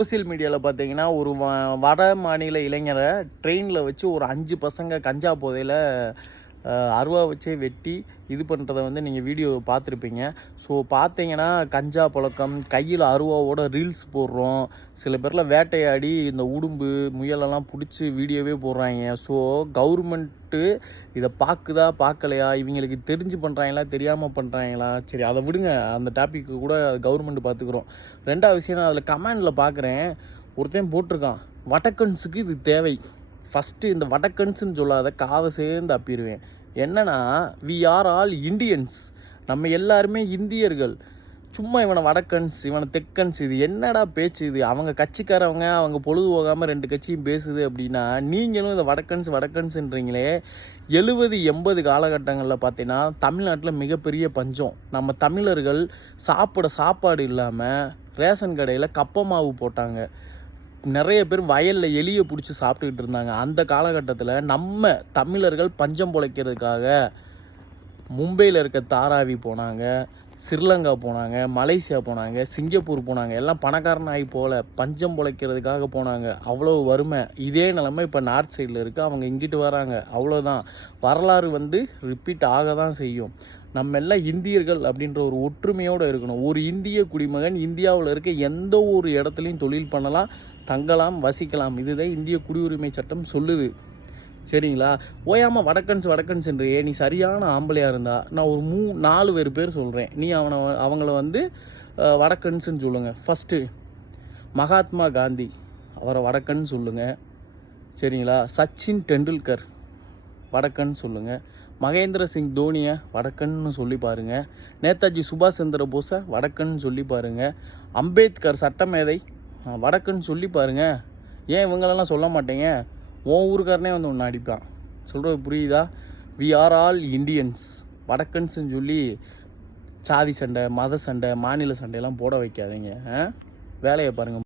Social மீடியாவில் பார்த்தீங்கன்னா ஒரு வட மாநில இளைஞரை ட்ரெயினில் வச்சு ஒரு 5 பசங்க கஞ்சா போதையில் அருவா வச்சே வெட்டி இது பண்ணுறத வந்து நீங்கள் வீடியோ பார்த்துருப்பீங்க. ஸோ பார்த்தீங்கன்னா கஞ்சா பழக்கம், கையில் அருவாவோட ரீல்ஸ் போடுறோம். சில பேரில் வேட்டையாடி இந்த உடும்பு முயலெல்லாம் பிடிச்சி வீடியோவே போடுறாங்க. ஸோ கவர்மெண்ட்டு இதை பார்க்குதா பார்க்கலையா, இவங்களுக்கு தெரிஞ்சு பண்ணுறாங்களா தெரியாமல் பண்ணுறாங்களா, சரி அதை விடுங்க, அந்த டாப்பிக்கு கூட கவர்மெண்ட் பார்த்துக்குறோம். ரெண்டாவது விஷயம், நான் அதில் கமெண்டில் பார்க்குறேன், ஒருத்தன் போட்டிருக்கான், வடக்கன்ஸுக்கு இது தேவை. ஃபஸ்ட்டு இந்த வடக்கன்ஸுன்னு சொல்லாத, காதை சேர்ந்து அப்பிடுவேன். என்னன்னா, வி ஆர் ஆல் இண்டியன்ஸ், நம்ம எல்லாருமே இந்தியர்கள். சும்மா இவனை வடக்கன்ஸ், இவனை தெக்கன்ஸ், இது என்னடா பேச்சு இது? அவங்க கட்சிக்காரவங்க அவங்க பொழுது போகாமல் 2 கட்சியும் பேசுது அப்படின்னா, நீங்களும் இந்த வடக்கன்ஸ்ன்றீங்களே. 70-80 காலகட்டங்களில் பார்த்தீங்கன்னா தமிழ்நாட்டில் மிகப்பெரிய பஞ்சம். நம்ம தமிழர்கள் சாப்பாடு இல்லாமல் ரேஷன் கடையில் கப்ப மாவு போட்டாங்க. நிறைய பேர் வயலில் எலியை பிடிச்சி சாப்பிட்டுக்கிட்டு இருந்தாங்க. அந்த காலகட்டத்தில் நம்ம தமிழர்கள் பஞ்சம் பொழைக்கிறதுக்காக மும்பையில் இருக்க தாராவி போனாங்க, ஸ்ரீலங்கா போனாங்க, மலேசியா போனாங்க, சிங்கப்பூர் போனாங்க. எல்லாம் பணக்காரன் ஆகி போல பஞ்சம் பொழைக்கிறதுக்காக போனாங்க. அவ்வளோ வறுமை. இதே நிலைமை இப்போ நார்த் சைடில் இருக்குது. அவங்க இங்கிட்டு வராங்க. அவ்வளோதான். வரலாறு வந்து ரிப்பீட் ஆக தான் செய்யும். நம்ம எல்லாம் இந்தியர்கள் அப்படின்ற ஒரு ஒற்றுமையோடு இருக்கணும். ஒரு இந்திய குடிமகன் இந்தியாவில் இருக்க எந்த ஒரு இடத்துலையும் தொழில் பண்ணலாம், தங்கலாம், வசிக்கலாம். இதுதான் இந்திய குடியுரிமை சட்டம் சொல்லுது. சரிங்களா? ஓயாமல் வடக்கன்ஸ்ன்றே. நீ சரியான ஆம்பளையாக இருந்தா நான் ஒரு 4 பேர் சொல்கிறேன், நீ அவங்கள வந்து வடக்கன்ஸுன்னு சொல்லுங்கள். ஃபஸ்ட்டு மகாத்மா காந்தி, அவரை வடக்கன்னு சொல்லுங்கள். சரிங்களா? சச்சின் டெண்டுல்கர் வடக்கன்னு சொல்லுங்கள். மகேந்திர சிங் தோனியை வடக்கன்னு சொல்லி பாருங்கள். நேதாஜி சுபாஷ் சந்திர போஸை வடக்கன்னு சொல்லி பாருங்கள். அம்பேத்கர் சட்டமேதை வடக்குன்னு சொல்லி பாருங்க. ஏன் இவங்களெல்லாம் சொல்ல மாட்டேங்க? உன் ஊருக்காரனே வந்து ஒன்று அடிப்பான். சொல்கிறது புரியுதா? We are all Indians. வடக்கன்ஸ்ன்னு சொல்லி சாதி சண்டை, மத சண்டை, மாநில சண்டையெல்லாம் போட வைக்காதீங்க. வேலையை பாருங்கள்.